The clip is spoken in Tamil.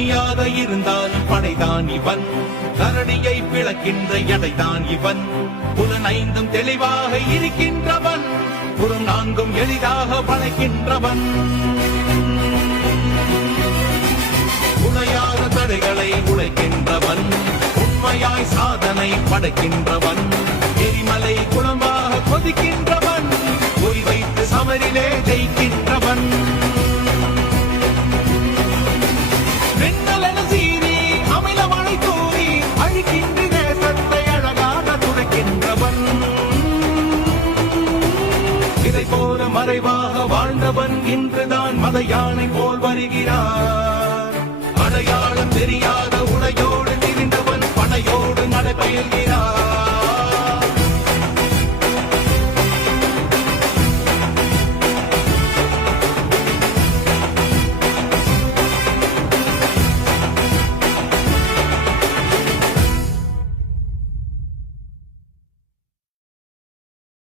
தனியாக இருந்தாலும் படைதான் இவன், கரடியை பிளக்கின்ற எடைதான் இவன். புலனைந்தும் தெளிவாக இருக்கின்றவன், புறம் நான்கும் எளிதாக படைக்கின்றவன். உடையாத தடைகளை உடைக்கின்றவன், உண்மையாய் சாதனை படைக்கின்றவன். எரிமலை குளமாக கொதிக்கின்றவன், பொய் வைத்து சமரிலே ஜெயிக்கின்றவன். வெண்ணலென சீறி அமிலமழை தூறி அழிக்கின்ற தேசத்தை அழகாக துடைக்கின்றவன். இதை போல மறைவாக வாழ்ந்தவன் இன்றுதான் மத யானை போல் வருகிறார். அடையாளம் தெரியாத உடையோடு திரிந்தவன் படையோடு நடைபெறுகிறார்.